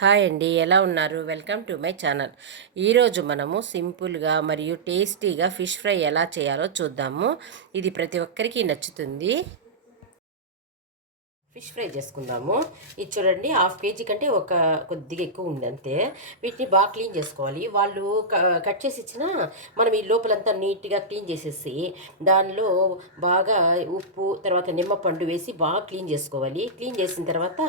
Hi అండి, ఎలా ఉన్నారు? Welcome to my channel. ఈరోజు మనము సింపుల్గా మరియు టేస్టీగా ఫిష్ ఫ్రై ఎలా చేయాలో చూద్దాము. ఇది ప్రతి ఒక్కరికి నచ్చుతుంది. ఫిష్ ఫ్రై చేసుకుందాము. ఇది చూడండి, హాఫ్ కేజీ కంటే ఒక కొద్దిగా ఎక్కువ ఉంది అంతే. వీటిని బాగా క్లీన్ చేసుకోవాలి. వాళ్ళు కట్ చేసి ఇచ్చిన మనం ఈ లోపలంతా నీట్గా క్లీన్ చేసేసి దానిలో బాగా ఉప్పు తర్వాత నిమ్మపండు వేసి బాగా క్లీన్ చేసుకోవాలి. క్లీన్ చేసిన తర్వాత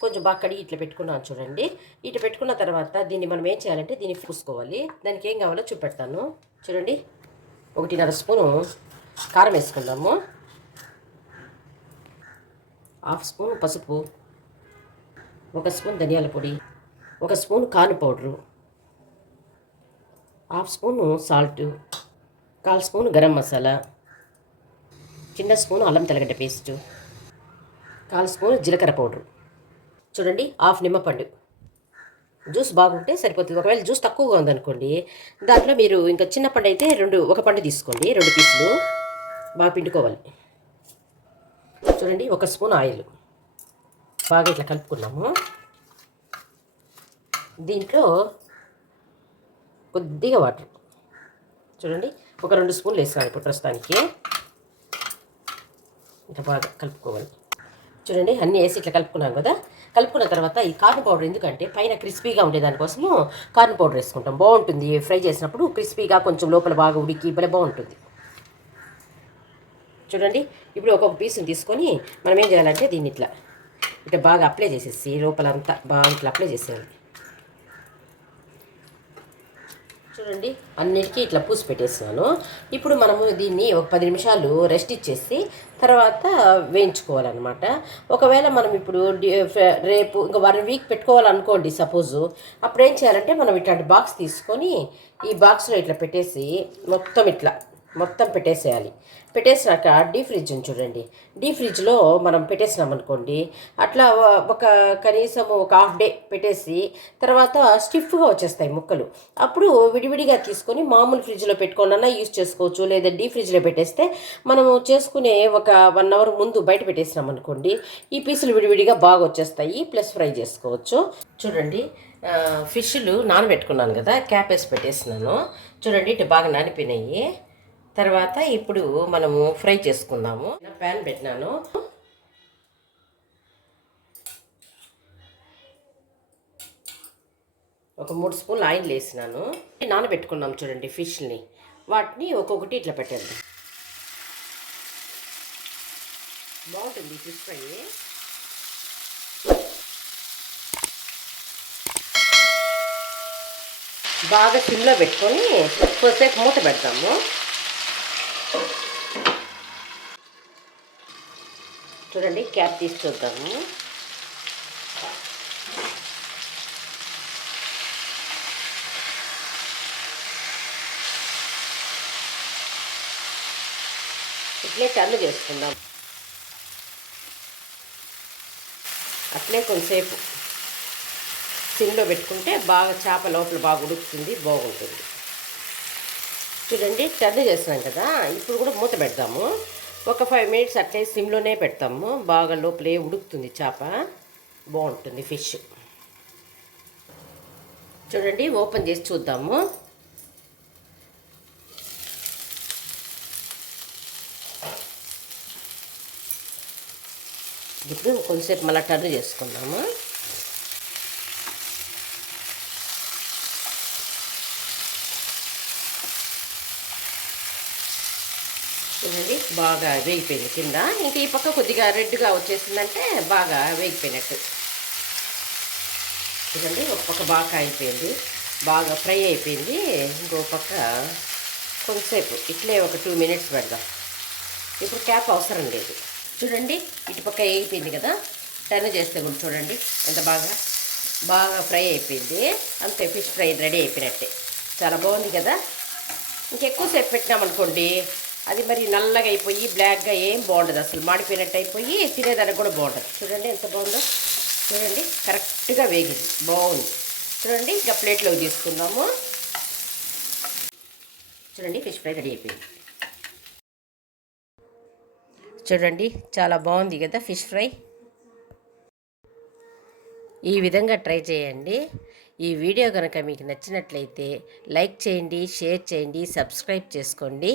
కొంచెం బాగా కడిగి ఇట్లా పెట్టుకున్నాను చూడండి. ఇట్లా పెట్టుకున్న తర్వాత దీన్ని మనం ఏం చేయాలంటే దీన్ని పూసుకోవాలి. దానికి ఏం కావాలో చూపెడతాను చూడండి. 1.5 స్పూను కారం వేసుకుందాము. 1/2 స్పూన్ పసుపు, 1 స్పూన్ ధనియాల పొడి, 1 spoon corn powder, 1/2 spoon salt, 1/4 spoon garam masala, చిన్న స్పూన్ అల్లం తెల్లగడ్డ పేస్టు, 1/4 స్పూన్ జీలకర్ర పౌడరు. చూడండి, 1/2 నిమ్మపండు. జ్యూస్ బాగుంటే సరిపోతుంది. ఒకవేళ జ్యూస్ తక్కువగా ఉందనుకోండి, దాంట్లో మీరు ఇంకా చిన్న పండు అయితే ఒక పండు తీసుకోండి, 2 పీసులు. బాగా పిండుకోవాలి. చూడండి, 1 స్పూన్ ఆయిల్ బాగా ఇట్లా కలుపుకున్నాము. దీంట్లో కొద్దిగా వాటర్ చూడండి, ఒక 2 స్పూన్లు వేసుకోవాలి ఇప్పుడు ప్రస్తుతానికి. ఇట్లా బాగా కలుపుకోవాలి. చూడండి, అన్నీ వేసి ఇట్లా కలుపుకున్నాం కదా. కలుపుకున్న తర్వాత ఈ కార్న్ పౌడర్ ఎందుకంటే పైన క్రిస్పీగా ఉండేదానికోసము కార్న్ పౌడర్ వేసుకుంటాం. బాగుంటుంది ఫ్రై చేసినప్పుడు, క్రిస్పీగా కొంచెం లోపల బాగా ఉడికి భలే బాగుంటుంది. చూడండి, ఇప్పుడు ఒక్కొక్క పీసుని తీసుకొని మనం ఏం చేయాలంటే దీన్ని ఇట్లా ఇట్లా బాగా అప్లై చేసేసి లోపలంతా బాగా ఇట్లా అప్లై చేసేయాలి. చూడండి, అన్నిటికీ ఇట్లా పూసి పెట్టేస్తున్నాను. ఇప్పుడు మనము దీన్ని ఒక 10 నిమిషాలు రెస్ట్ ఇచ్చేసి తర్వాత వేయించుకోవాలన్నమాట. ఒకవేళ మనం ఇప్పుడు రేపు ఇంకా 1 వీక్ పెట్టుకోవాలనుకోండి సపోజు, అప్పుడు ఏం చేయాలంటే మనం ఇట్లాంటి బాక్స్ తీసుకొని ఈ బాక్స్లో ఇట్లా పెట్టేసి మొత్తం పెట్టేసేయాలి. పెట్టేసినాక డీప్ ఫ్రిడ్జ్ చూడండి, డీప్ ఫ్రిడ్జ్లో మనం పెట్టేసినాం అనుకోండి, అట్లా ఒక కనీసం ఒక హాఫ్ డే పెట్టేసి తర్వాత స్టిఫ్గా వచ్చేస్తాయి ముక్కలు. అప్పుడు విడివిడిగా తీసుకొని మామూలు ఫ్రిడ్జ్లో పెట్టుకోనన్నా యూజ్ చేసుకోవచ్చు. లేదా డీప్ ఫ్రిడ్జ్లో పెట్టేస్తే మనము చేసుకునే ఒక 1 అవర్ ముందు బయట పెట్టేసినాం అనుకోండి, ఈ పీసులు విడివిడిగా బాగా వచ్చేస్తాయి, ప్లస్ ఫ్రై చేసుకోవచ్చు. చూడండి, ఫిష్లు నానబెట్టుకున్నాను కదా, క్యాప్ వేసి పెట్టేసినాను. చూడండి, ఇటు బాగా నానిపోయినాయి. తర్వాత ఇప్పుడు మనము ఫ్రై చేసుకుందాము. ప్యాన్ పెట్టినాను. ఒక 3 స్పూన్లు ఆయిల్ వేసినాను. నానబెట్టుకున్నాం చూడండి ఫిష్ని, వాటిని ఒక్కొక్కటి ఇట్లా పెట్టేద్దాం. బాగుంటుంది ఫిష్ ఫ్రై. బాగా సిమ్లో పెట్టుకొని కొద్దిసేపు మూత పెడతాము. చూడండి, క్యాప్ తీసి చూద్దాము. ఇట్లే టర్న్ చేసుకుందాం. అట్లే కొంతసేపు సిమ్లో పెట్టుకుంటే బాగా చేప లోపల బాగా ఉడుకుతుంది, బాగుంటుంది. చూడండి, టర్న్ చేస్తున్నాం కదా, ఇప్పుడు కూడా మూత పెడతాము. ఒక 5 మినిట్స్ అట్లే సిమ్లోనే పెడతాము. బాగా లోపలే ఉడుకుతుంది చేప, బాగుంటుంది ఫిష్. చూడండి, ఓపెన్ చేసి చూద్దాము. ఇప్పుడు కొంచెంసేపు మళ్ళీ టర్న్ చేసుకుందాము. చూడండి, బాగా వేగిపోయింది కింద. ఇంకా ఈ పక్క కొద్దిగా రెడ్గా వచ్చేసిందంటే బాగా వేగిపోయినట్టు. చూడండి, ఒక పక్క బాగా అయిపోయింది, బాగా ఫ్రై అయిపోయింది. ఇంకో పక్క కొంతసేపు ఇట్లే ఒక 2 మినిట్స్ పెడదాం. ఇప్పుడు క్యాప్ అవసరం లేదు. చూడండి, ఇటుపక్క వేగిపోయింది కదా, టర్న్ చేస్తే కూడా చూడండి ఎంత బాగా బాగా ఫ్రై అయిపోయింది. అంతే, ఫిష్ ఫ్రై రెడీ అయిపోయినట్టే. చాలా బాగుంది కదా. ఇంకెక్కువసేపు పెట్టినామనుకోండి అది మరి నల్లగా అయిపోయి బ్లాక్గా ఏం బాగుండదు, అసలు మాడిపోయినట్టు అయిపోయి తినేదానికి కూడా బాగుంటుంది. చూడండి ఎంత బాగుందో. చూడండి, కరెక్ట్గా వేగింది, బాగుంది. చూడండి, ఇంకా ప్లేట్లోకి తీసుకుందాము. చూడండి, ఫిష్ ఫ్రై రెడీ అయిపోయింది. చూడండి, చాలా బాగుంది కదా ఫిష్ ఫ్రై. ఈ విధంగా ట్రై చేయండి. ఈ వీడియో కనుక మీకు నచ్చినట్లయితే లైక్ చేయండి, షేర్ చేయండి, సబ్స్క్రైబ్ చేసుకోండి.